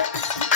Thank you.